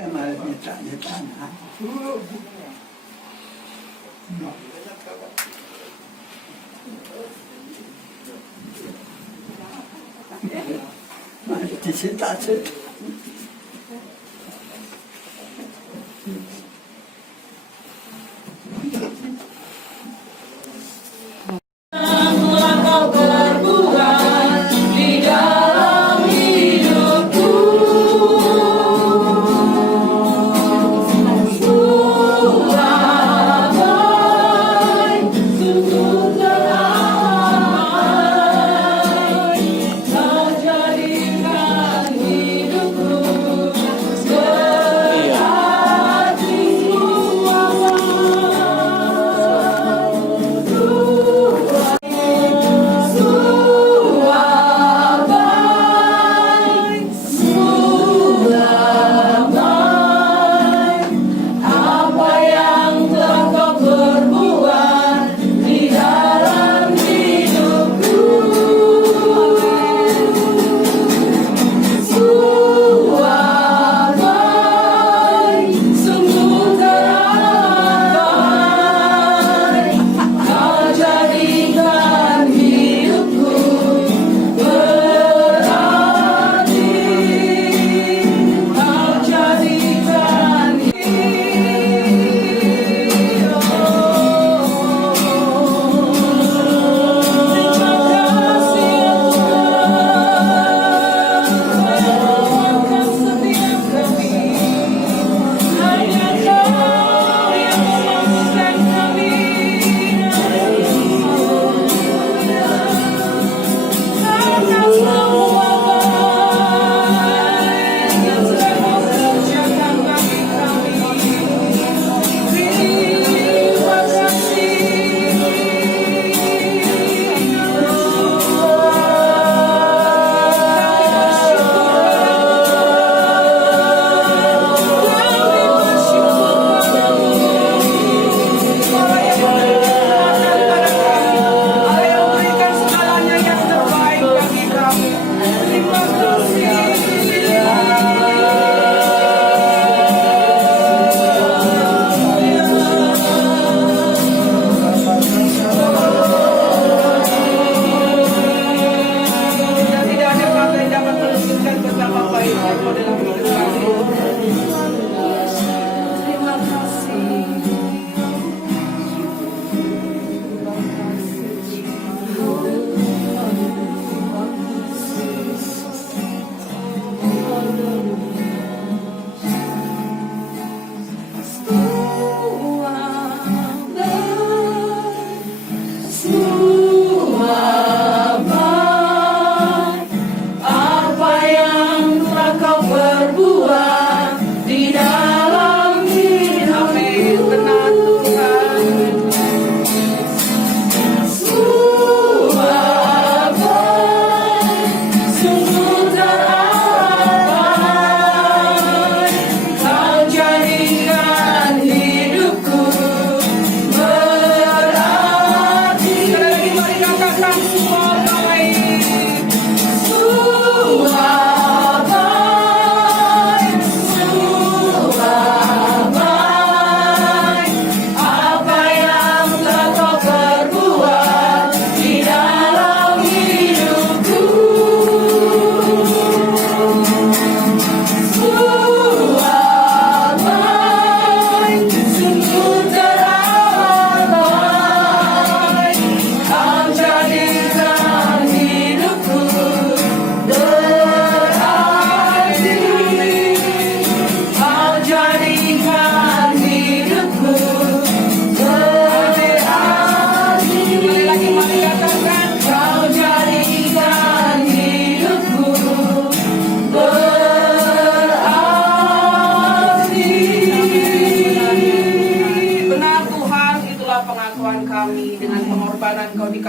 Nyita-nyita na. No. Disita-cita.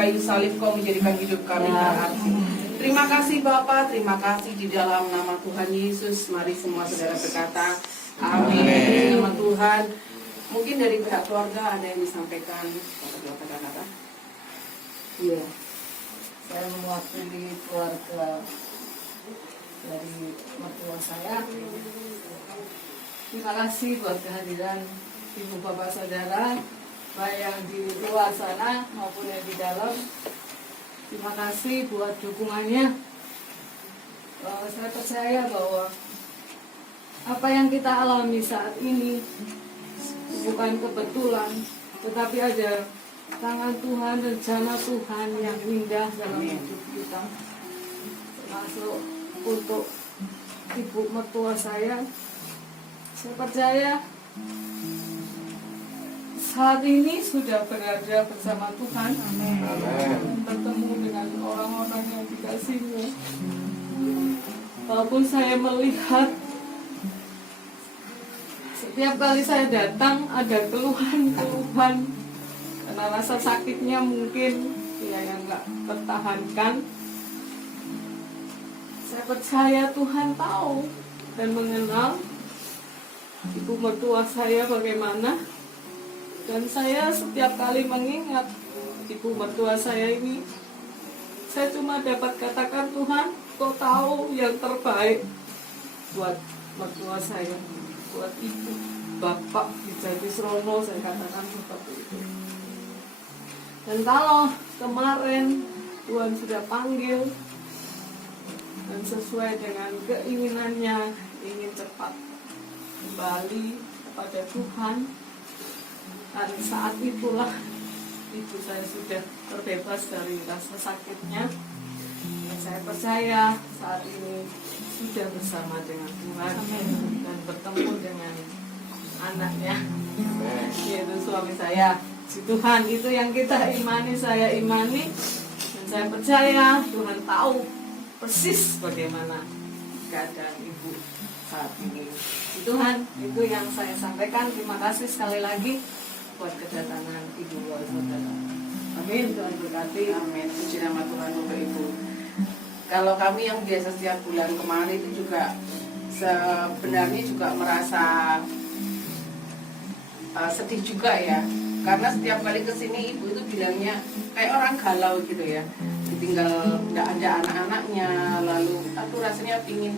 kayu salib Kau menjadikan hidup kami berarti. Terima kasih Bapa, terima kasih di dalam nama Tuhan Yesus. Mari semua saudara berkata amin. Nama Tuhan. Mungkin dari pihak keluarga ada yang disampaikan kata-kata. Iya, saya mewakili keluarga dari mertua saya. Terima kasih buat kehadiran Ibu Bapak Saudara, baik yang di luar sana maupun yang di dalam. Terima kasih buat dukungannya. Saya percaya bahwa apa yang kita alami saat ini bukan kebetulan, tetapi ada tangan Tuhan, rencana Tuhan yang indah dalam hidup kita. Termasuk untuk ibu mertua saya percaya saat ini sudah berada bersama Tuhan. Amin. Bertemu dengan orang-orang yang dikasihinya. Walaupun saya melihat setiap kali saya datang ada keluhan-keluhan karena rasa sakitnya mungkin ya yang nggak tertahankan. Saya percaya Tuhan tahu dan mengenal ibu mertua saya bagaimana. Dan saya setiap kali mengingat ibu mertua saya ini, saya cuma dapat katakan, Tuhan, Kau tahu yang terbaik buat mertua saya, buat ibu, bapak di Jatisrono, saya katakan seperti itu. Dan kalau kemarin Tuhan sudah panggil dan sesuai dengan keinginannya, ingin cepat kembali kepada Tuhan, dan saat itulah ibu saya sudah terbebas dari rasa sakitnya. Dan saya percaya saat ini sudah bersama dengan Tuhan dan bertemu dengan anaknya, yaitu suami saya. Si Tuhan itu yang kita imani, saya imani, dan saya percaya Tuhan tahu persis bagaimana keadaan ibu saat ini. Si Tuhan itu yang saya sampaikan. Terima kasih sekali lagi buat kedatangan ibu luar saudara. Amin. Tuhan berkati. Amin. Puji nama Tuhan Bapak Ibu. Kalau kami yang biasa setiap bulan kemarin itu juga sebenarnya juga merasa sedih juga ya. Karena setiap kali kesini ibu itu bilangnya kayak orang galau gitu ya. Tinggal nggak ada anak-anaknya, lalu aku rasanya pingin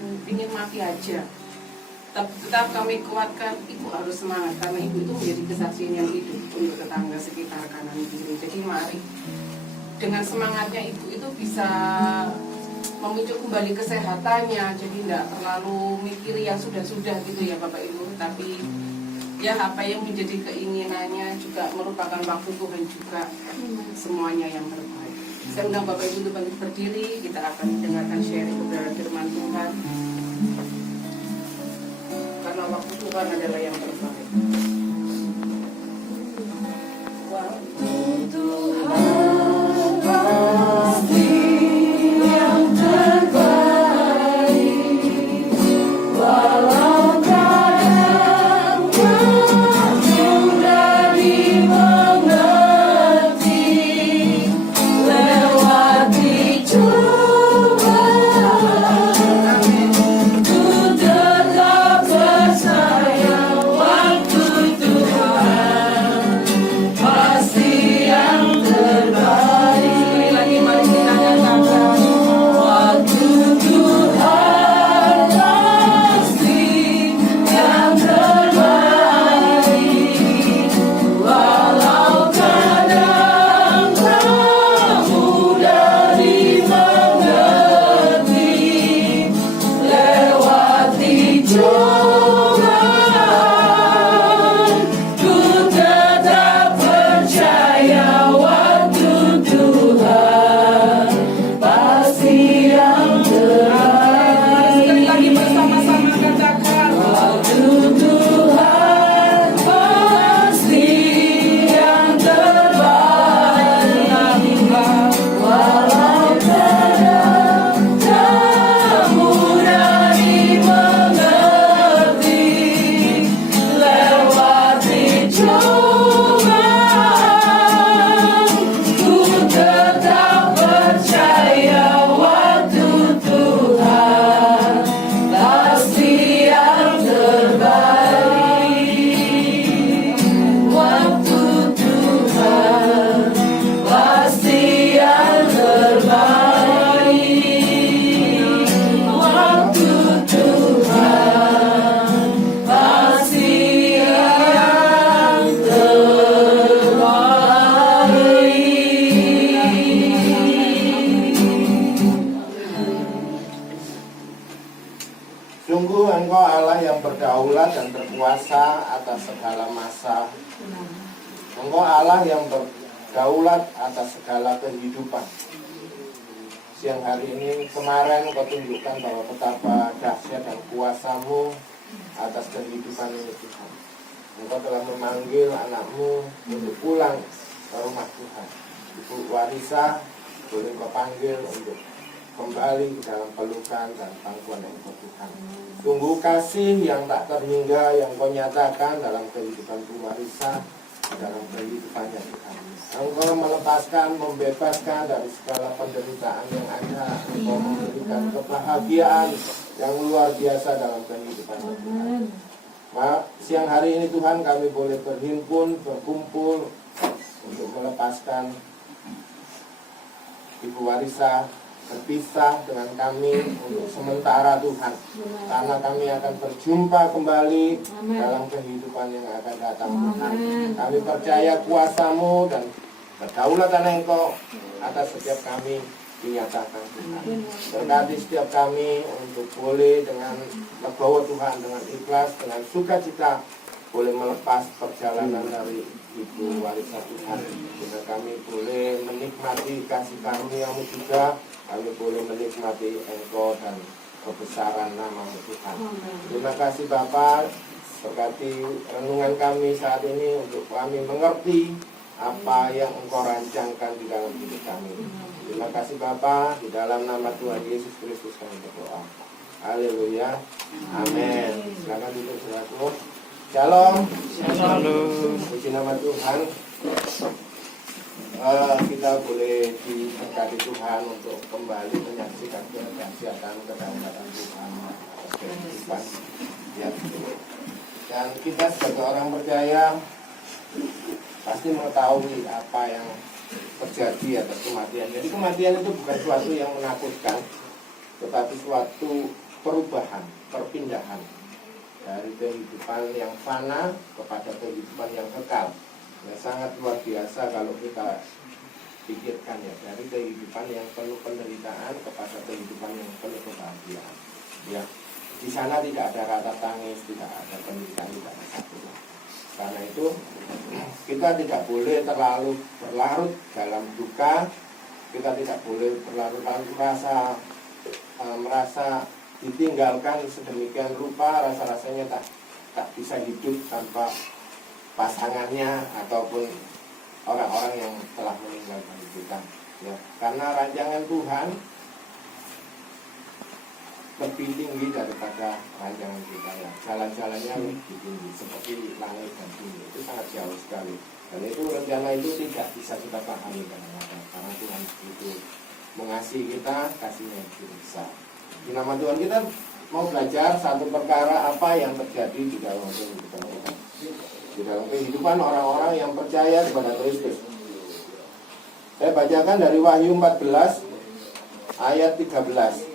mati aja. Tetap kami kuatkan, ibu harus semangat karena ibu itu menjadi kesaksian yang hidup untuk tetangga sekitar kanan kiri. Jadi mari dengan semangatnya ibu itu bisa memicu kembali kesehatannya, jadi tidak terlalu mikir yang sudah-sudah gitu ya Bapak Ibu, tapi ya apa yang menjadi keinginannya juga merupakan waktu Tuhan juga, semuanya yang terbaik. Saya undang Bapak Ibu untuk berdiri, kita akan dengarkan sharing kebenaran firman Tuhan. Karena waktu Tuhan adalah yang terbaik. Waktu Tuhan pasti yang terbaik, walau kadang tak mudah dimengerti, lewati cobaan, ku tetap percaya waktu Tuhan pasti yang terbaik. Sekali lagi mari kita nyatakan, waktu Tuhan pasti yang terbaik, walau kadang tak mudah dimengerti, lewati cobaan, ku tetap percaya waktu Tuhan pasti yang terbaik. Sekali lagi bersama-sama katakan, waktu Tuhan pasti yang terbaik, walau kadang tak mudah dimengerti, Sungguh Engkau Allah yang berdaulat dan berkuasa atas segala masa. Engkau Allah yang berdaulat atas segala kehidupan. Siang hari ini, kemarin Engkau tunjukkan bahwa betapa dahsyat dan kuasa-Mu atas kehidupan ini Tuhan. Engkau telah memanggil anak-Mu untuk pulang ke rumah Tuhan. Ibu Warisa boleh Engkau panggil untuk kembali ke dalam pelukan dan pangkuan Engkau Tuhan. Sungguh kasih yang tak terhingga yang Kau nyatakan dalam kehidupan Bu Warisa, dalam kehidupannya Tuhan. Engkau melepaskan, membebaskan dari segala penderitaan yang ada. Engkau memberikan kebahagiaan yang luar biasa dalam kehidupan Tuhan. Siang hari ini Tuhan kami boleh berhimpun, berkumpul untuk melepaskan Ibu Warisa berpisah dengan kami untuk sementara Tuhan, karena kami akan berjumpa kembali dalam kehidupan yang akan datang Tuhan. Kami percaya kuasa-Mu dan kedaulatan Engkau atas setiap kami dinyatakan Tuhan. Berkati setiap kami untuk boleh dengan legowo Tuhan, dengan ikhlas, dengan sukacita boleh melepas perjalanan dari Ibu Warisa Tuhan. Bila kami boleh menikmati kasih karunia-Mu juga, kami boleh menikmati Engkau dan kebesaran nama-Mu Tuhan. Terima kasih Bapa, berkati renungan kami saat ini untuk kami mengerti apa yang Engkau rancangkan di dalam hidup kami. Terima kasih Bapa, di dalam nama Tuhan Yesus Kristus kami berdoa. Haleluya. Amin. Silakan duduk saudaraku. Shalom. Shalom. Puji nama Tuhan. Kita boleh diberkati Tuhan untuk kembali menyaksikan kedahsyatan kedaulatan Tuhan atas kehidupan. Ya. Dan kita sebagai orang percaya pasti mengetahui apa yang terjadi atas kematian. Jadi kematian itu bukan suatu yang menakutkan, tetapi suatu perubahan, perpindahan dari kehidupan yang fana kepada kehidupan yang kekal. Ya, sangat luar biasa kalau kita pikirkan ya, dari kehidupan yang penuh penderitaan kepada kehidupan yang penuh kebahagiaan. Ya, di sana tidak ada kata tangis, tidak ada penderitaan, tidak ada satu. Karena itu kita tidak boleh terlalu berlarut dalam duka, kita tidak boleh berlarut-larut merasa ditinggalkan sedemikian rupa, rasa-rasanya tak bisa hidup tanpa pasangannya ataupun orang-orang yang telah meninggalkan kita. Ya, karena rancangan Tuhan lebih tinggi daripada rancangan kita ya. Jalan-jalannya lebih tinggi seperti langit dan bumi, itu sangat jauh sekali. Dan itu rencana itu tidak bisa kita pahami karena Tuhan itu mengasihi kita, kasihnya itu besar. Di nama Tuhan kita mau belajar satu perkara apa yang terjadi di dalam kehidupan kita, di dalam kehidupan orang-orang yang percaya kepada Kristus. Saya bacakan dari Wahyu 14 ayat 13.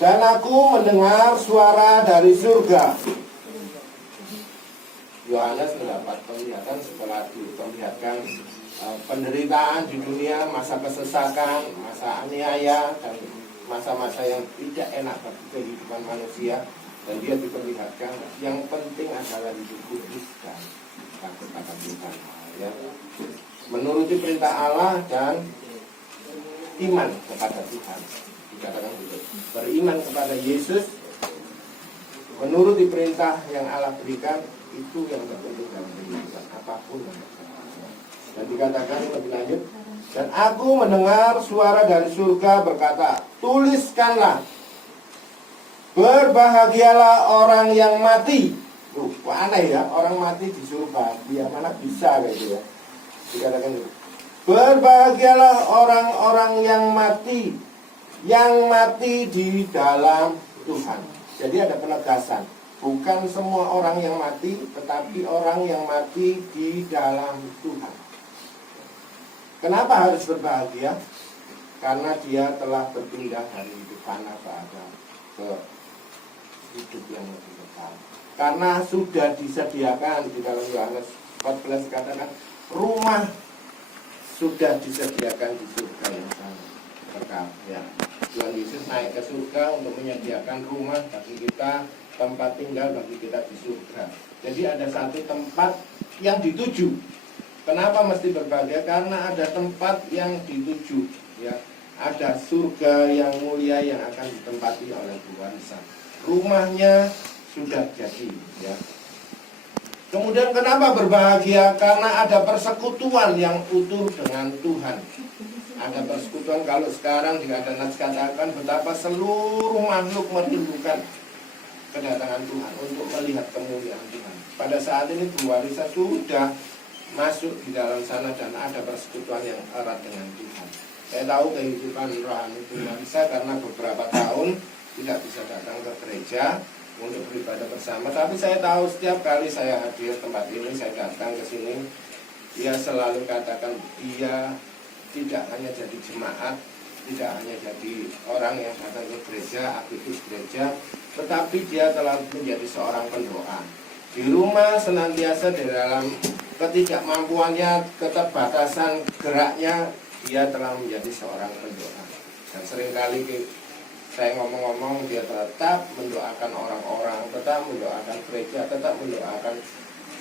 Dan aku mendengar suara dari surga. Yohanes mendapat penglihatan setelah diperlihatkan penderitaan di dunia, masa kesesakan, masa aniaya, dan masa-masa yang tidak enak bagi kehidupan manusia. Dan dia diperlihatkan yang penting adalah hidup kudus dan takut akan Tuhan, ya. Menuruti perintah Allah dan iman kepada Tuhan. Dikatakan gitu, beriman kepada Yesus, menuruti perintah yang Allah berikan, itu yang terpenting dalam kehidupan apapun. Dan dikatakan lebih lanjut, dan aku mendengar suara dari surga berkata, tuliskanlah, berbahagialah orang yang mati. Aneh ya, orang mati disuruh bahagia, mana bisa gitu ya. Dikatakan gitu, berbahagialah orang-orang yang mati di dalam Tuhan. Jadi ada penegasan, bukan semua orang yang mati, tetapi orang yang mati di dalam Tuhan. Kenapa harus berbahagia? Karena dia telah berpindah dari hidup fana ke hidup yang lebih kekal. Karena sudah disediakan di dalam Yohanes 14 katakan, rumah sudah disediakan di surga yang sana kekal. Ya. Tuhan Yesus naik ke surga untuk menyediakan rumah bagi kita, tempat tinggal bagi kita di surga. Jadi ada satu tempat yang dituju. Kenapa mesti berbahagia? Karena ada tempat yang dituju, ya. Ada surga yang mulia yang akan ditempati oleh warisan. Rumahnya sudah jadi, ya. Kemudian kenapa berbahagia? Karena ada persekutuan yang utuh dengan Tuhan. Ada persekutuan. Kalau sekarang jika ada nas katakan betapa seluruh makhluk merindukan kedatangan Tuhan untuk melihat kemuliaan Tuhan. Pada saat ini pewarisnya sudah masuk di dalam sana dan ada persekutuan yang erat dengan Tuhan. Saya tahu kehidupan rohani pewarisa karena beberapa tahun tidak bisa datang ke gereja untuk beribadah bersama. Tapi saya tahu setiap kali saya hadir tempat ini, saya datang ke sini, dia selalu katakan dia tidak hanya jadi jemaat, tidak hanya jadi orang yang datang ke gereja, aktivis gereja, tetapi dia telah menjadi seorang pendoa. Di rumah senantiasa di dalam ketidakmampuannya, keterbatasan geraknya, dia telah menjadi seorang pendoa. Dan seringkali saya ngomong-ngomong, dia tetap mendoakan orang-orang, tetap mendoakan gereja, tetap mendoakan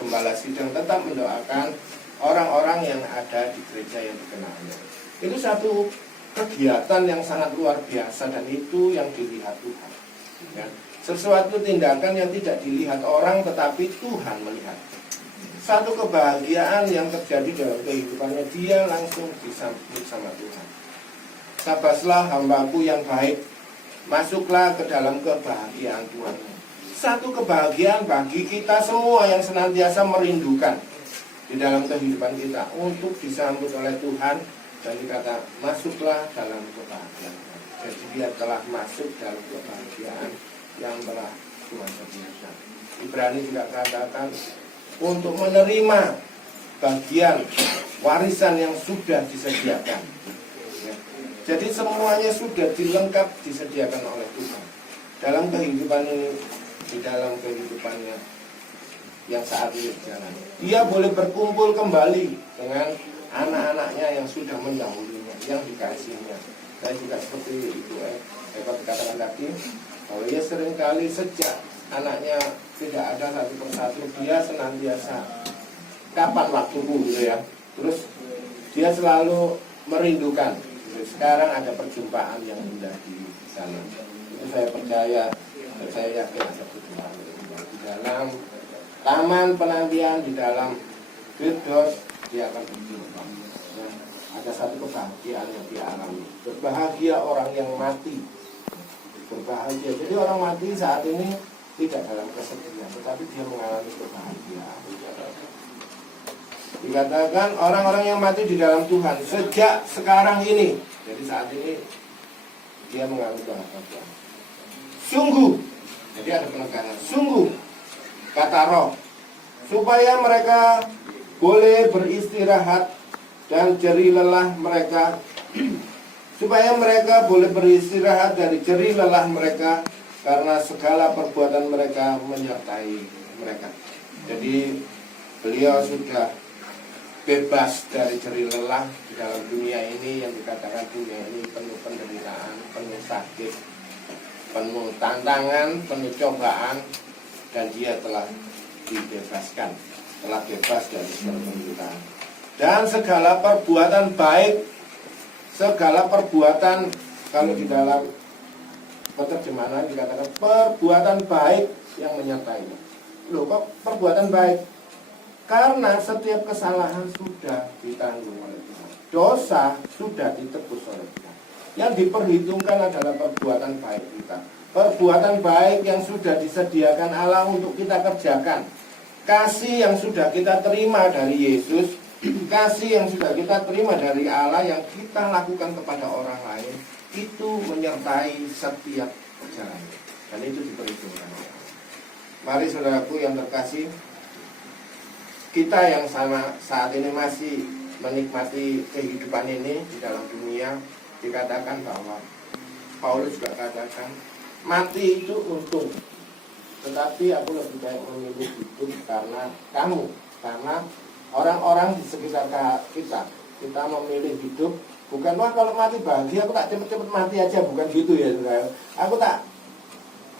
gembala sidang, tetap mendoakan orang-orang yang ada di gereja yang dikenalnya. Itu satu kegiatan yang sangat luar biasa dan itu yang dilihat Tuhan, ya. Sesuatu tindakan yang tidak dilihat orang tetapi Tuhan melihat. Satu kebahagiaan yang terjadi dalam kehidupannya, dia langsung disambut sama Tuhan. Sabaslah hambaku yang baik, masuklah ke dalam kebahagiaan Tuhan. Satu kebahagiaan bagi kita semua yang senantiasa merindukan di dalam kehidupan kita untuk disambut oleh Tuhan. Dan dikata masuklah dalam kebahagiaan. Jadi dia telah masuk dalam kebahagiaan yang telah Tuhan sediakan. Ibrani juga katakan untuk menerima bagian warisan yang sudah disediakan, ya. Jadi semuanya sudah dilengkap disediakan oleh Tuhan dalam kehidupan ini, di dalam kehidupannya yang saat ini berjalan. Dia boleh berkumpul kembali dengan anak-anaknya yang sudah mendahulunya, yang dikasihnya. Saya juga seperti itu, dapat dikatakan tadi bahwa dia seringkali sejak anaknya tidak ada satu persatu, dia senantiasa kapan waktuku gitu ya. Terus dia selalu merindukan. Sekarang ada perjumpaan yang indah di sana. Itu saya percaya dan saya yakin ada perjumpaan di dalam taman penantian, di dalam Firdaus dia akan berjumpa. Nah, ada satu kebahagiaan yang dialami. Berbahagia orang yang mati. Berbahagia. Jadi orang mati saat ini tidak dalam kesedihan, tetapi dia mengalami kebahagiaan. Dikatakan orang-orang yang mati di dalam Tuhan sejak sekarang ini. Jadi saat ini dia mengalami kebahagiaan. Sungguh, jadi ada penegasan. Sungguh, kata Roh, supaya mereka boleh beristirahat dan jerih lelah mereka, supaya mereka boleh beristirahat dari jerih lelah mereka, karena segala perbuatan mereka menyertai mereka. Jadi beliau sudah bebas dari jerih lelah di dalam dunia ini, yang dikatakan dunia ini penuh penderitaan, penuh sakit, penuh tantangan, penuh cobaan, dan dia telah dibebaskan, telah bebas dari segala penderitaan. Dan segala perbuatan baik, segala perbuatan, kalau di dalam penerjemahan dikatakan perbuatan baik yang menyertainya. Loh, kok perbuatan baik? Karena setiap kesalahan sudah ditanggung oleh Tuhan. Dosa sudah ditebus oleh Tuhan. Yang diperhitungkan adalah perbuatan baik kita. Perbuatan baik yang sudah disediakan Allah untuk kita kerjakan. Kasih yang sudah kita terima dari Yesus, kasih yang sudah kita terima dari Allah yang kita lakukan kepada orang lain, itu menyertai setiap perjalanan. Dan itu diperhitungkan. Mari saudaraku yang terkasih, kita yang sama saat ini masih menikmati kehidupan ini di dalam dunia, dikatakan bahwa Paulus juga katakan mati itu untung, tetapi aku lebih baik memilih hidup karena kamu, karena orang-orang di sekitar kita, Kita memilih hidup bukan wah kalau mati bahagia aku tak cepet-cepet mati aja, bukan gitu ya saudara. Aku tak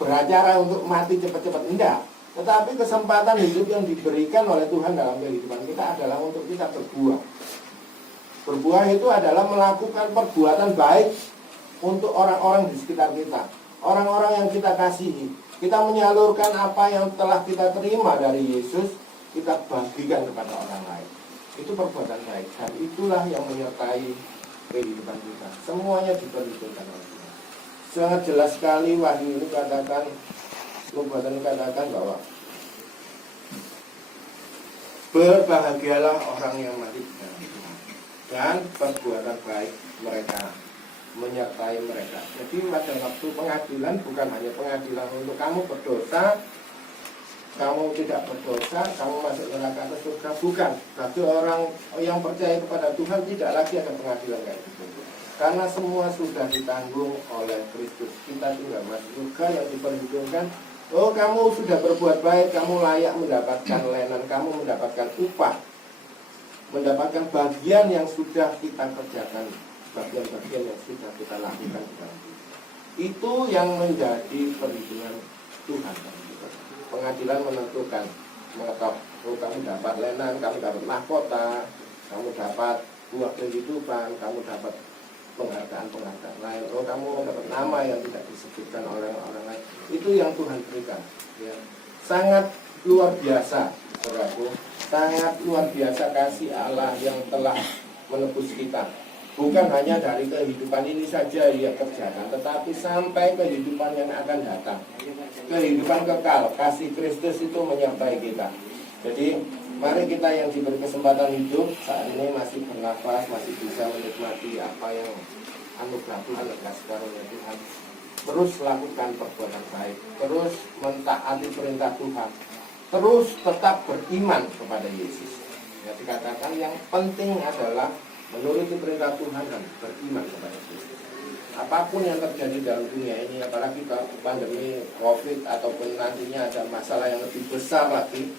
beracara untuk mati cepet-cepet, enggak. Tetapi kesempatan hidup yang diberikan oleh Tuhan dalam kehidupan kita adalah untuk kita berbuah. Berbuah itu adalah melakukan perbuatan baik untuk orang-orang di sekitar kita, orang-orang yang kita kasihi. Kita menyalurkan apa yang telah kita terima dari Yesus, kita bagikan kepada orang lain. Itu perbuatan baik, dan itulah yang menyertai kehidupan kita. Semuanya diperhitungkan oleh Tuhan. Sangat jelas sekali Wahyu ini katakan, Nubuatan katakan bahwa berbahagialah orang yang mati dalam Tuhan, dan perbuatan baik mereka menyertai mereka. Jadi pada waktu pengadilan bukan hanya pengadilan untuk kamu berdosa, kamu tidak berdosa, kamu masuk neraka atau surga, bukan. Bagi orang yang percaya kepada Tuhan tidak lagi ada pengadilan kayak gitu. Karena semua sudah ditanggung oleh Kristus. Kita tinggal masuk surga yang diperhitungkan. Oh, kamu sudah berbuat baik, kamu layak mendapatkan lenan, kamu mendapatkan upah, mendapatkan bagian yang sudah kita kerjakan, bagian-bagian yang sudah kita lakukan di dalam hidup. Itu yang menjadi perhitungan Tuhan. Pengadilan menentukan, mengetahui, oh, kamu dapat lenan, kamu dapat mahkota, kamu dapat buah kehidupan, kamu dapat penghargaan-penghargaan lain, oh kamu dapat nama yang tidak disebutkan oleh orang lain. Itu yang Tuhan berikan, ya. Sangat luar biasa, saudaraku. Sangat luar biasa kasih Allah yang telah menebus kita. Bukan hanya dari kehidupan ini saja Ia kerjakan, tetapi sampai kehidupan yang akan datang, kehidupan kekal. Kasih Kristus itu menyertai kita. Jadi mari kita yang diberi kesempatan hidup saat ini masih bernafas, masih bisa menikmati apa yang anugerah Tuhan, kasih karunia Tuhan, terus lakukan perbuatan baik, terus mentaati perintah Tuhan, terus tetap beriman kepada Yesus. Ya, dikatakan yang penting adalah menuruti perintah Tuhan dan beriman kepada Yesus. Apapun yang terjadi dalam dunia ini, apalagi kalau pandemi COVID ataupun nantinya ada masalah yang lebih besar lagi,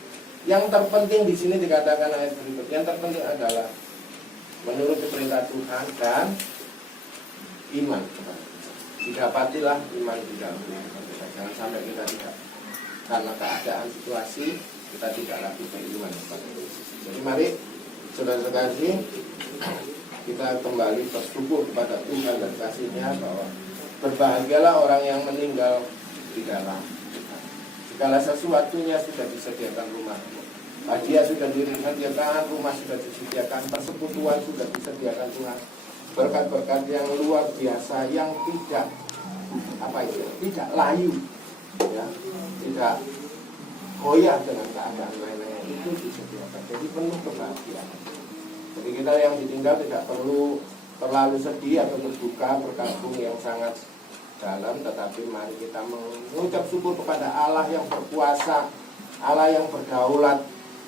yang terpenting di sini dikatakan ayat berikut, yang terpenting adalah menuruti perintah Tuhan dan iman kepada Yesus. Didapatilah iman di dalam kehidupan kita. Jangan sampai kita tidak, karena keadaan situasi kita tidak lagi beriman kepada Yesus. Jadi mari saudara-saudara, kita kembali bersyukur kepada Tuhan dan kasih-Nya bahwa berbahagialah orang yang meninggal di dalam Tuhan. Segala sesuatunya sudah disediakan rumah. Hadiah sudah disediakan, rumah sudah disediakan, persekutuan sudah disediakan Tuhan. Berkat-berkat yang luar biasa yang tidak tidak layu, ya, tidak goyah dengan keadaan lain-lain itu disediakan. Jadi penuh kebahagiaan. Jadi kita yang ditinggal tidak perlu terlalu sedih atau berduka, berkabung yang sangat dalam, tetapi mari kita mengucap syukur kepada Allah yang berkuasa, Allah yang berdaulat,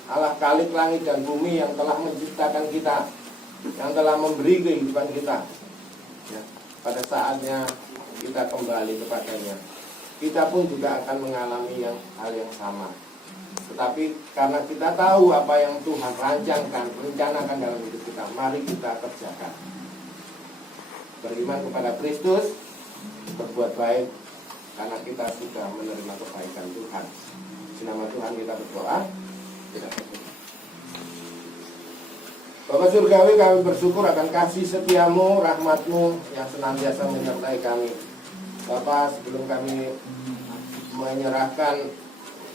Allah Khalik langit dan bumi yang telah menciptakan kita, yang telah memberi kehidupan kita. Ya, pada saatnya kita kembali kepadanya, kita pun juga akan mengalami hal yang sama. Tetapi karena kita tahu apa yang Tuhan rancangkan, rencanakan dalam hidup kita, mari kita kerjakan. Beriman kepada Kristus, berbuat baik, karena kita sudah menerima kebaikan Tuhan. Di nama Tuhan kita berdoa. Kita berdoa. Bapak Surgawi, kami bersyukur akan kasih setiamu, rahmatmu yang senantiasa menyertai kami. Bapak, sebelum kami menyerahkan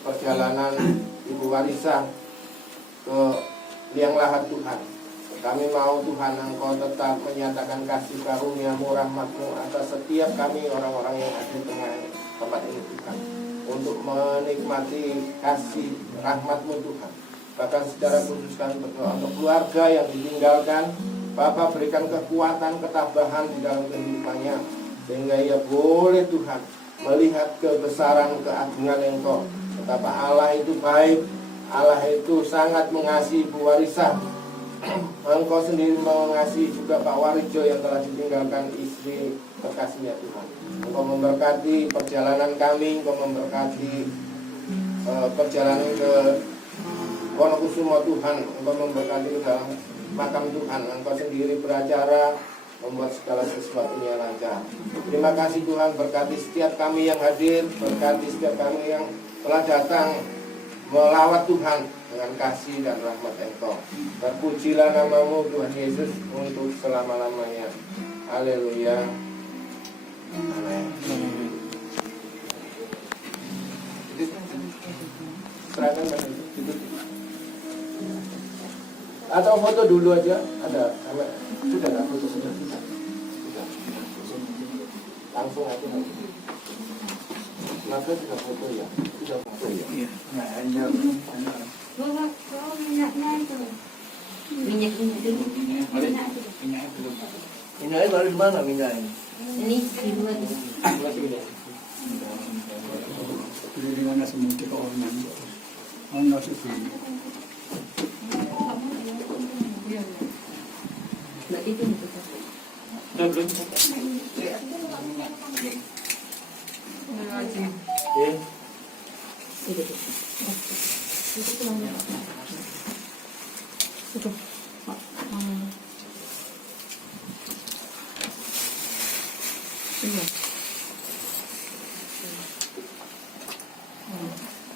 perjalanan Ibu Warisa ke liang lahat Tuhan, kami mau Tuhan Engkau tetap menyatakan kasih karunia-Mu, rahmat-Mu atas setiap kami orang-orang yang ada di tengah tempat ini Tuhan, untuk menikmati kasih rahmat-Mu Tuhan. Bahkan secara khusus kami berdoa untuk keluarga yang ditinggalkan, Bapak berikan kekuatan, ketabahan di dalam kehidupannya, sehingga ia boleh Tuhan melihat kebesaran, keagungan Engkau. Betapa Allah itu baik, Allah itu sangat mengasihi Ibu Warisa. Engkau sendiri mengasihi juga Pak Warijo yang telah ditinggalkan istri terkasihnya Tuhan. Engkau memberkati perjalanan kami, Engkau memberkati perjalanan ke Wonokusumo Tuhan, Engkau memberkati dalam makam Tuhan. Engkau sendiri beracara membuat segala sesuatunya lancar. Terima kasih Tuhan, berkati setiap kami yang hadir, berkati setiap kami yang telah datang melawat Tuhan dengan kasih dan rahmat Engkau. Terpujilah namamu Tuhan Yesus untuk selama-lamanya. Haleluya. Amin. Serahkan kan itu. Atau foto dulu aja, ada sudah nggak foto sudah. Langsung aja. Maka sudah foto ya, sudah foto ya. Iya. Nggak ada. Minyaknya itu. Minyaknya belum. Minyaknya baru di mana minyaknya? Ini di luar. Beli di mana semua kita orang nasi sini. Berarti itu untuk Belum. Iya. itu tulangnya. Itu. Iya.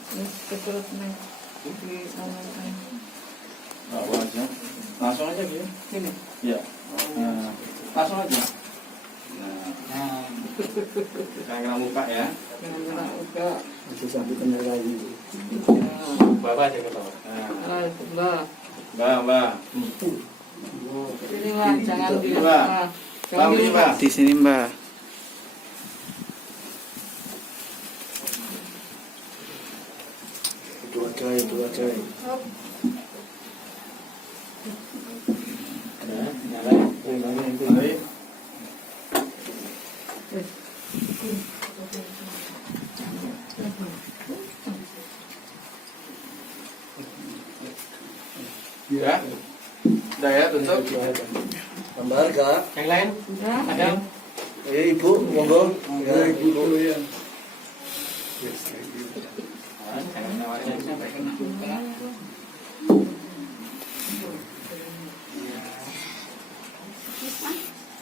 Terus keturut naik di awal-awal. Bawa aja. Langsung aja dia. Ini. Iya. Nah, langsung aja. Nah, kena muka ya. Jangan gerak juga. Itu sampai kena lagi. Bawa aja ke bawah. Nah, Alhamdulillah. Mbak. Ini Mbak, jangan di Mbak. Mbak, ini Mbak. Di sini Mbak. Dua coy. Nyalain. Ya. Udah ya, tutup. Gambar kak. Yang lain? Sudah. Ada? Ibu, monggo. Ya, ibu dulu ya.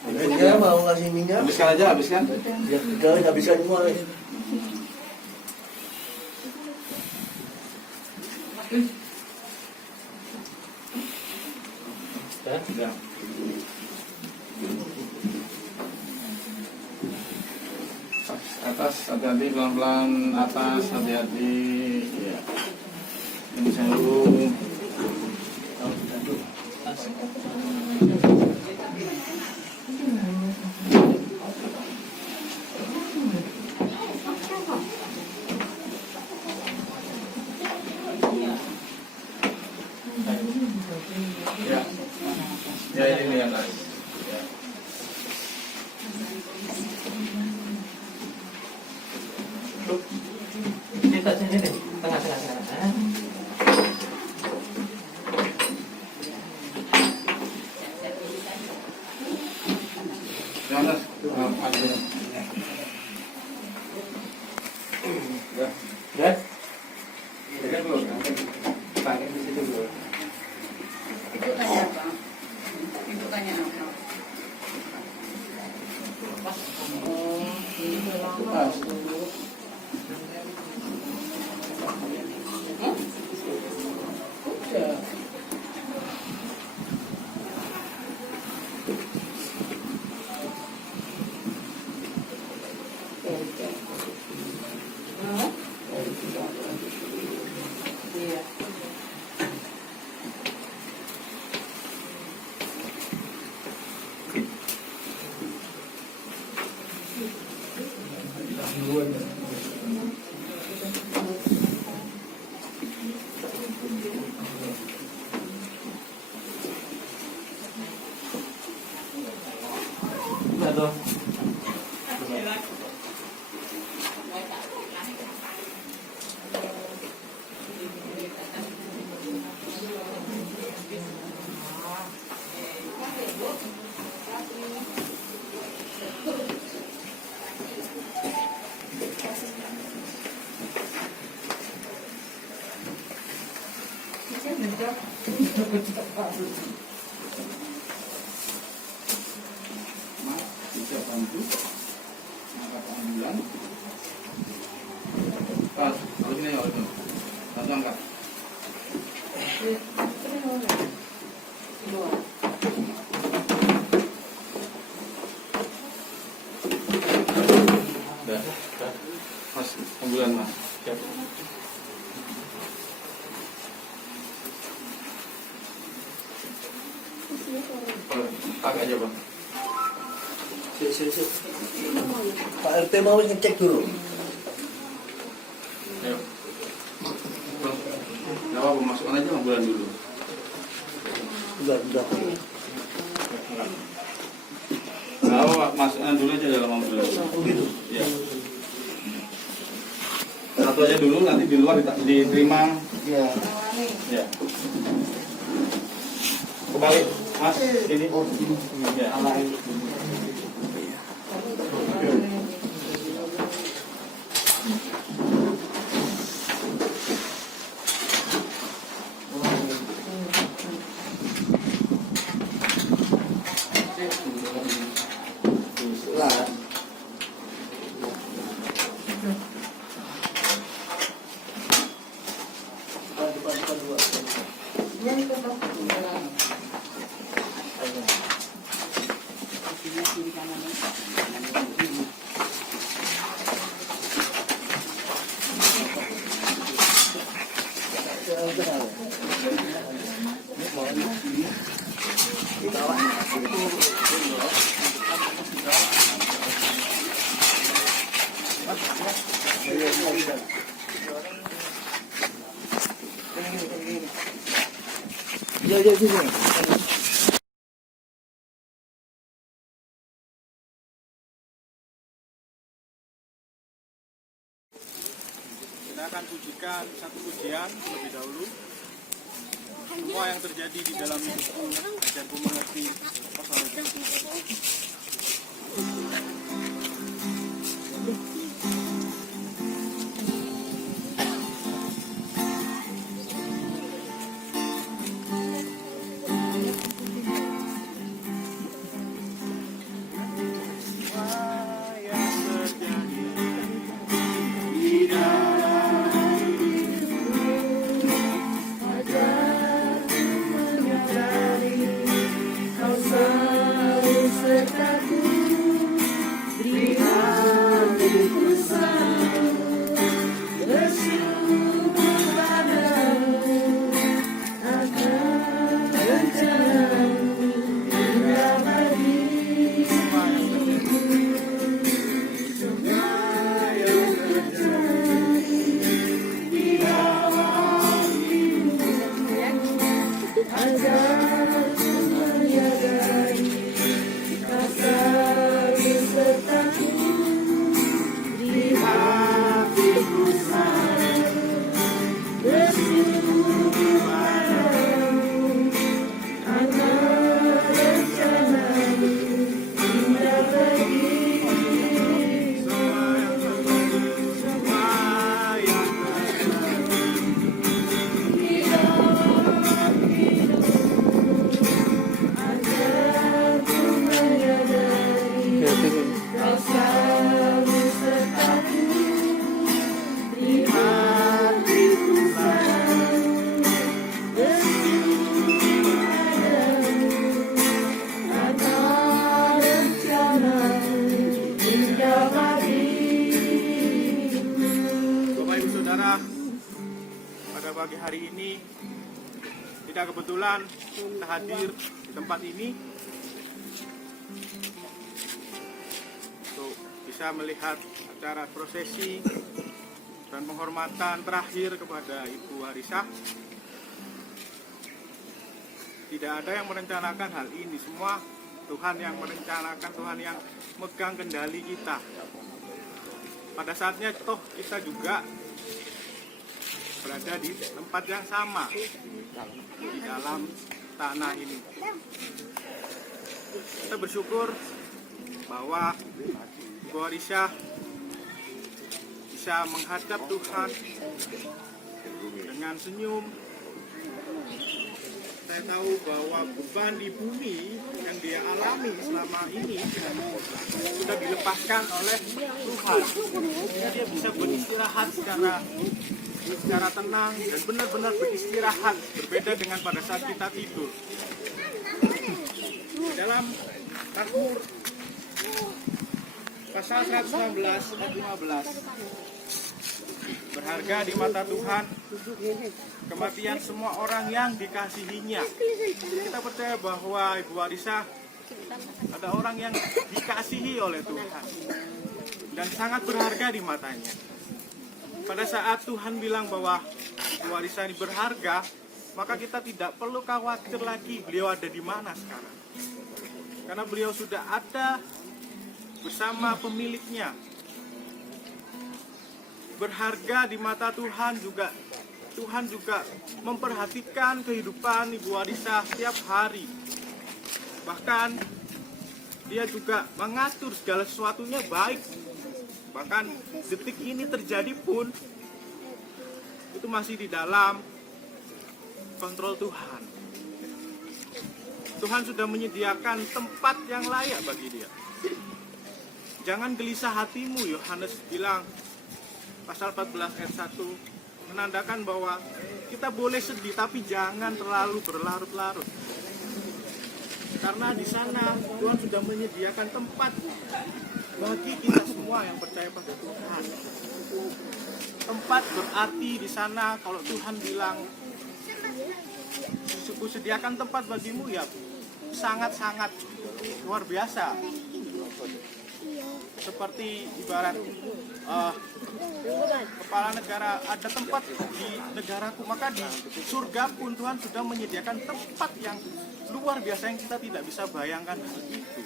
Minyak mau ngasih minyak? Habiskan aja, habiskan. Ya, udah habiskan semua. Sudah. Atas, hati-hati, pelan-pelan. Atas, hati-hati. Ya. Ini saya dulu. Ya. Ya, ini di atas. Ya. Kita sini deh, tengah. Jonas, ya. Tekan dulu. Pakai di situ dulu. Ibu tanya apa? Ibu tanya apa? Pas. Udah. Iya. Aduh. Mas ambulan Mas. Siap. Pakai aja Bang. Pak RT mau ngecek dulu. Ayo. Bang. Nggak apa-apa, masukkan aja ambulan dulu. Enggak. Nggak apa-apa, masukkan dulu aja dalam ambulan. Oh gitu. Ya. Satu aja dulu, nanti di luar diterima. Ya. Ya. Kebalik, Mas. Ini. Ya. Lah. Ya, sini. Kita akan pujikan satu pujian terlebih dahulu. Semua yang terjadi di dalam hidupku dan ku mengerti pasal itu. Pada pagi hari ini tidak kebetulan kita hadir di tempat ini untuk bisa melihat acara prosesi dan penghormatan terakhir kepada Ibu Harisah. Tidak ada yang merencanakan hal ini, semua Tuhan yang merencanakan, Tuhan yang megang kendali kita. Pada saatnya toh kita juga berada di tempat yang sama di dalam tanah ini. Kita bersyukur bahwa Ibu Harisah bisa menghadap Tuhan dengan senyum. Saya tahu bahwa beban di bumi yang dia alami selama ini sudah dilepaskan oleh Tuhan. Dia bisa beristirahat secara tenang dan benar-benar beristirahat, berbeda dengan pada saat kita tidur. Dalam Mazmur pasal 119 ayat 15, berharga di mata Tuhan. Kematian semua orang yang dikasihinya. Kita percaya bahwa Ibu Warisa ada orang yang dikasihi oleh Tuhan dan sangat berharga di matanya. Pada saat Tuhan bilang bahwa Ibu Warisa ini berharga, maka kita tidak perlu khawatir lagi beliau ada di mana sekarang. Karena beliau sudah ada bersama pemiliknya. Berharga di mata Tuhan juga. Tuhan juga memperhatikan kehidupan Ibu Warisa setiap hari. Bahkan dia juga mengatur segala sesuatunya baik. Bahkan detik ini terjadi pun itu masih di dalam kontrol Tuhan. Tuhan sudah menyediakan tempat yang layak bagi dia. Jangan gelisah hatimu, Yohanes bilang pasal 14 ayat 1 menandakan bahwa kita boleh sedih tapi jangan terlalu berlarut-larut. Karena di sana Tuhan sudah menyediakan tempat bagi kita semua yang percaya pada Tuhan. Tempat berarti di sana kalau Tuhan bilang sediakan tempat bagimu, ya sangat-sangat luar biasa. Seperti ibarat kepala negara ada tempat di negaraku, maka di surga pun Tuhan sudah menyediakan tempat yang luar biasa yang kita tidak bisa bayangkan hal itu.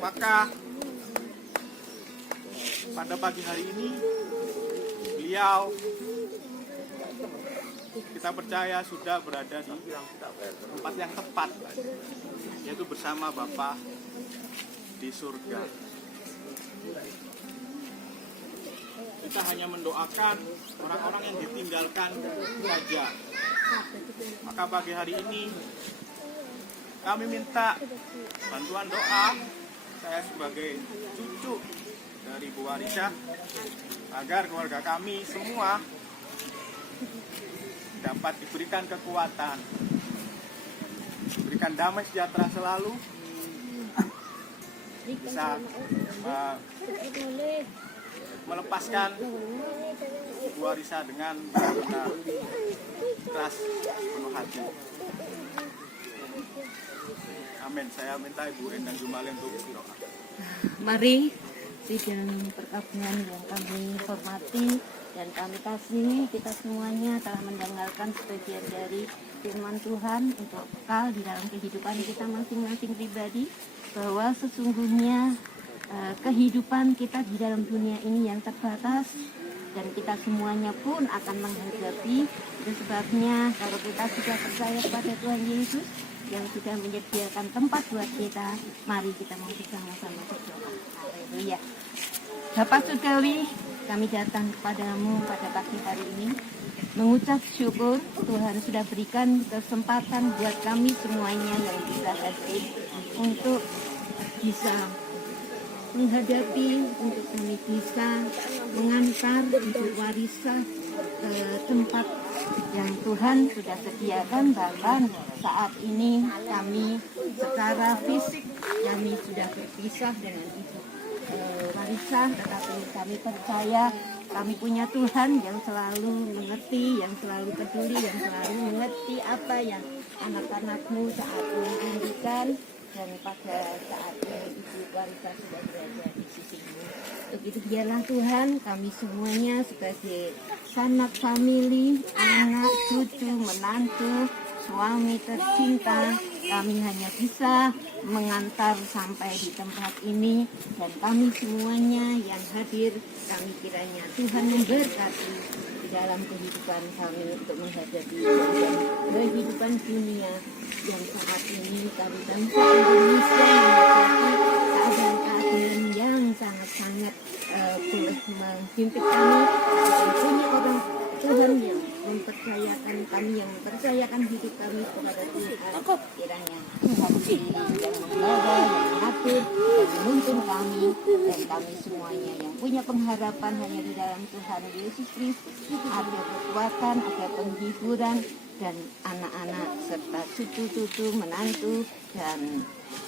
Maka pada pagi hari ini beliau, kita percaya sudah berada di tempat yang tepat, yaitu bersama Bapa di surga. Kita hanya mendoakan orang-orang yang ditinggalkan saja. Maka pagi hari ini kami minta bantuan doa, saya sebagai cucu dari Bu Warisa, agar keluarga kami semua dapat diberikan kekuatan, diberikan damai sejahtera selalu, bisa melepaskan Bu Warisa dengan benar-benar ikhlas penuh hati. Amin. Saya minta Ibu Endang Jumali untuk berdoa. Mari sidang perkabungan yang kami hormati dan kami kasihi, kita semuanya telah mendengarkan sebagian dari firman Tuhan untuk bekal di dalam kehidupan kita masing-masing pribadi, bahwa sesungguhnya kehidupan kita di dalam dunia ini yang terbatas dan kita semuanya pun akan menghadapi. Itu sebabnya kalau kita sudah percaya kepada Tuhan Yesus yang sudah menyediakan tempat buat kita, mari kita mau bersama-sama berdoa. Haleluya. Bapa Surgawi, kami datang kepadamu pada pagi hari ini mengucap syukur Tuhan sudah berikan kesempatan buat kami semuanya yang bisa hadir untuk bisa menghadapi, untuk kami bisa mengantar Ibu Warisa ke tempat yang Tuhan sudah sediakan. Bahkan saat ini kami secara fisik kami sudah berpisah dengan Ibu Warisa, tetapi kami percaya kami punya Tuhan yang selalu mengerti, yang selalu peduli, yang selalu mengerti apa yang anak-anakmu saat ini rindukan. Dan pada saat ini Ibu Warisa sudah berada di sisimu. Untuk itu biarlah Tuhan kami semuanya sebagai sanak famili, anak, cucu, menantu, suami tercinta, kami hanya bisa mengantar sampai di tempat ini. Dan kami semuanya yang hadir, kami kiranya Tuhan memberkati di dalam kehidupan kami untuk menghadapi kehidupan dunia yang saat ini kami bangsa Indonesia menghadapi keadaan-keadaan yang sangat-sangat boleh menghimpit kami. Dan punya orang Tuhan yang mempercayakan kami, yang mempercayakan hidup kami kepada Tuhan. Kiranya Tuhan sendiri yang membawa, yang mengatur, dan menuntun kami, dan kami semuanya yang punya pengharapan hanya di dalam Tuhan Yesus Kristus. Ada kekuatan, ada penghiburan, dan anak-anak serta cucu-cucu, menantu, dan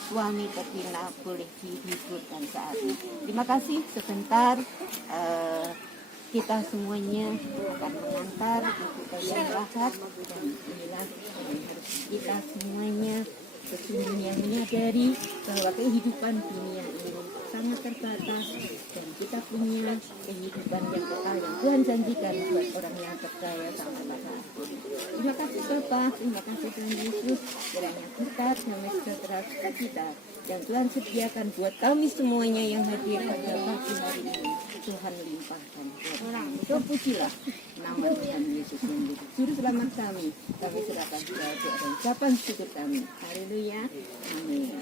suami tercinta boleh dihiburkan saat ini. Terima kasih. Sebentar kita semuanya akan mengantar ibu kalian rahat, dan inilah yang harus kita semuanya sesungguhnya menyadari bahwa kehidupan dunia ini sangat terbatas dan kita punya kehidupan yang kekal yang Tuhan janjikan buat orang yang percaya sampai pada akhir. Terima kasih Bapa, terima kasih Tuhan Yesus, kiranya berkat damai sejahtera kita yang Tuhan sediakan buat kami semuanya yang hadir pada pagi hari ini, Tuhan limpahkan. Terpujilah nama Tuhan Yesus menjadi juru selamat kami. Kami serahkan doa dan ucapan syukur kami. Haleluya. Amin.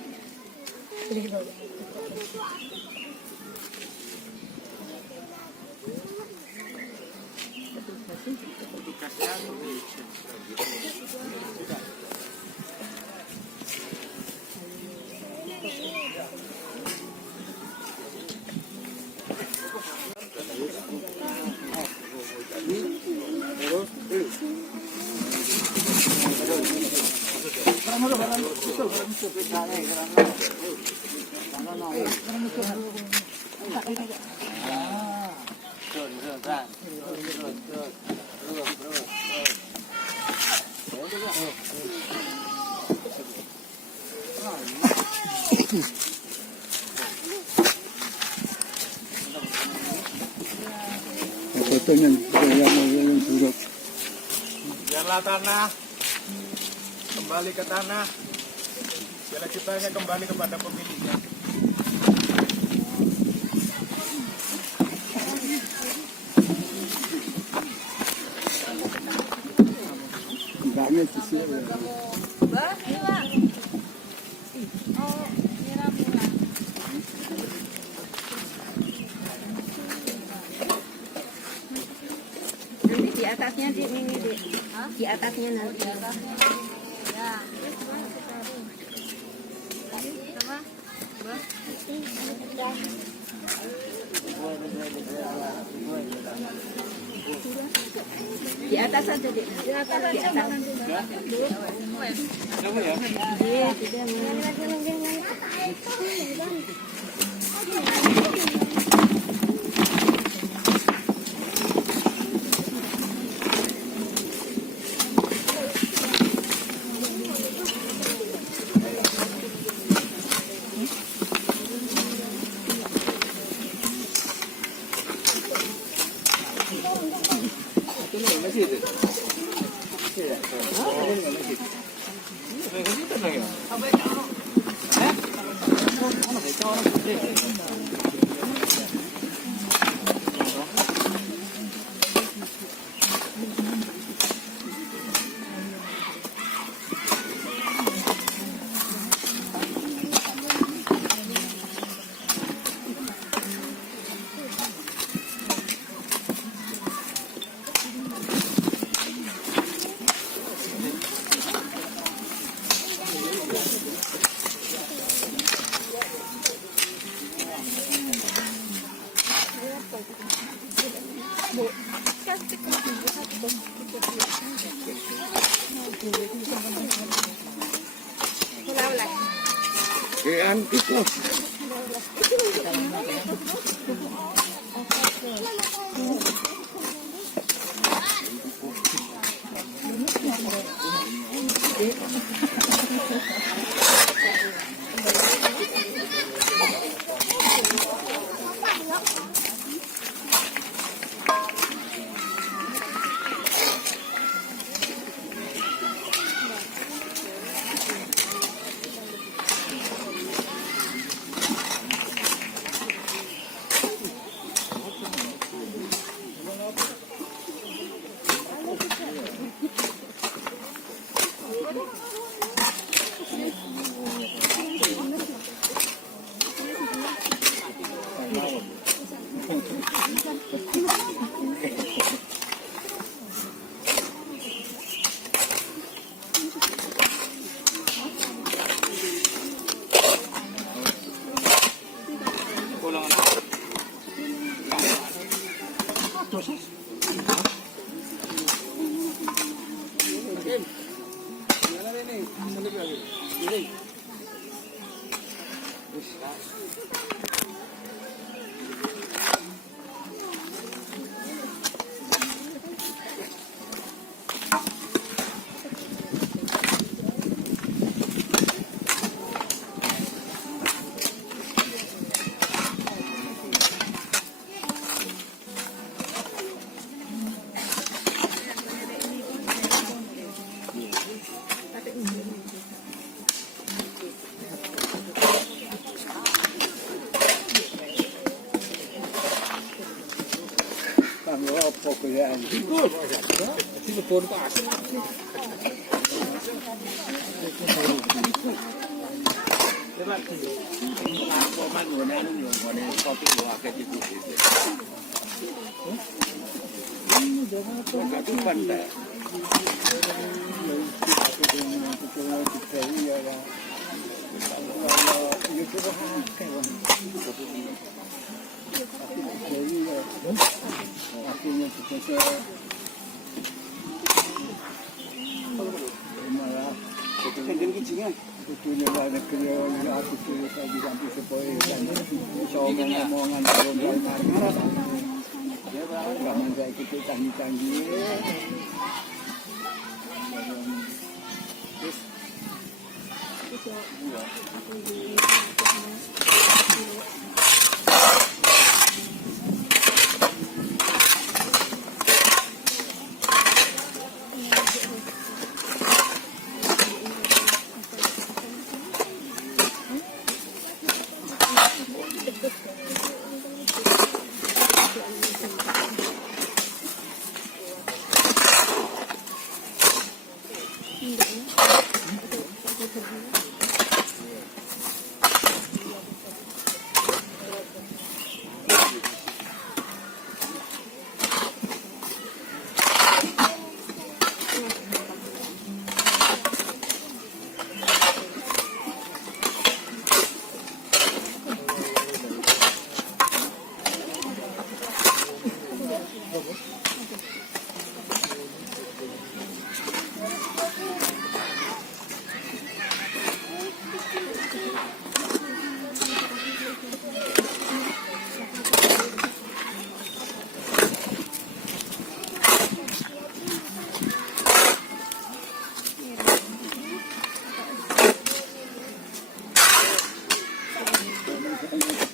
Fotonya yang buruk. Biarlah tanah kembali ke tanah, biarlah ciptanya kembali kepada pemiliknya. Enggaknya di sini. Nanti di atasnya di atasnya nanti. Di atas aja Dek. Di atas aja. Iya, tidak Kanggo apa kaya Itu pun pas. Aku man ngene yo ngene kopi yo akeh itu. Enggak tuh pandai.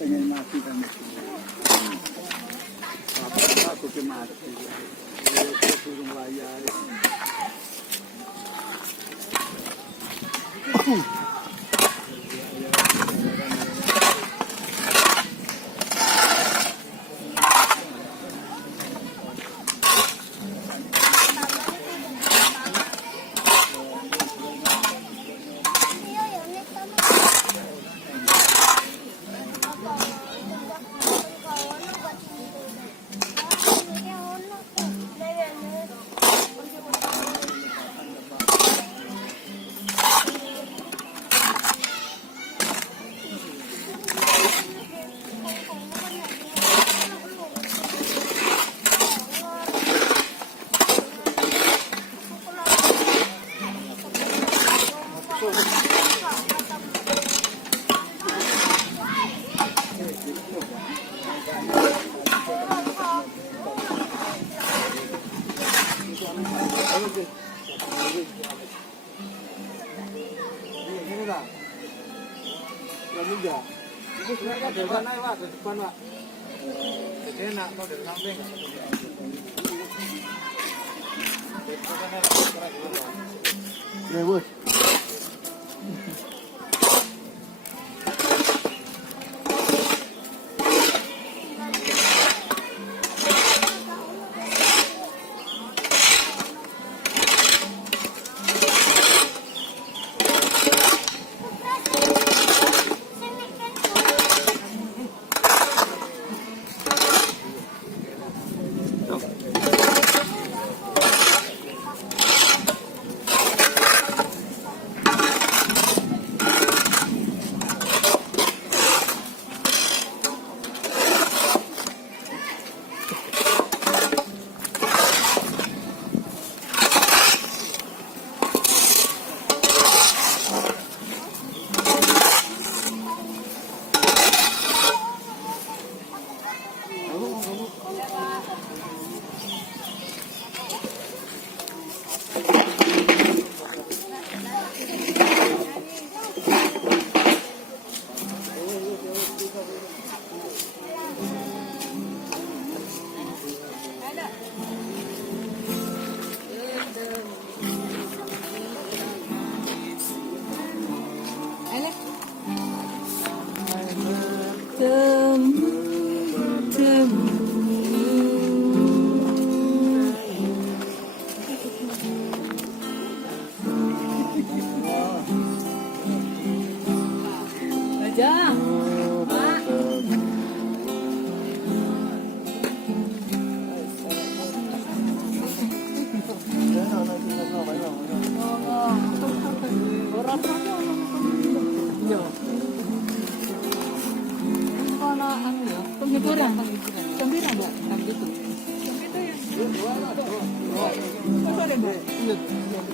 pengen mati kan. Aku ke mati. Aku suruh layar.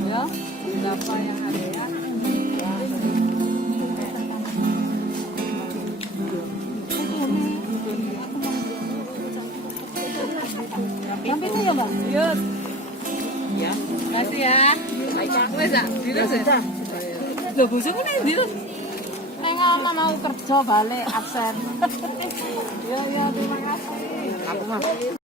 Ya, berapa yang ada ya? Sampai itu ya, Bang? Yuk. Ya, makasih ya. Wes, Dirus ya. Loh, bojoku nek ndi terus? Neng oma mau kerja balik absen. Ya, terima kasih.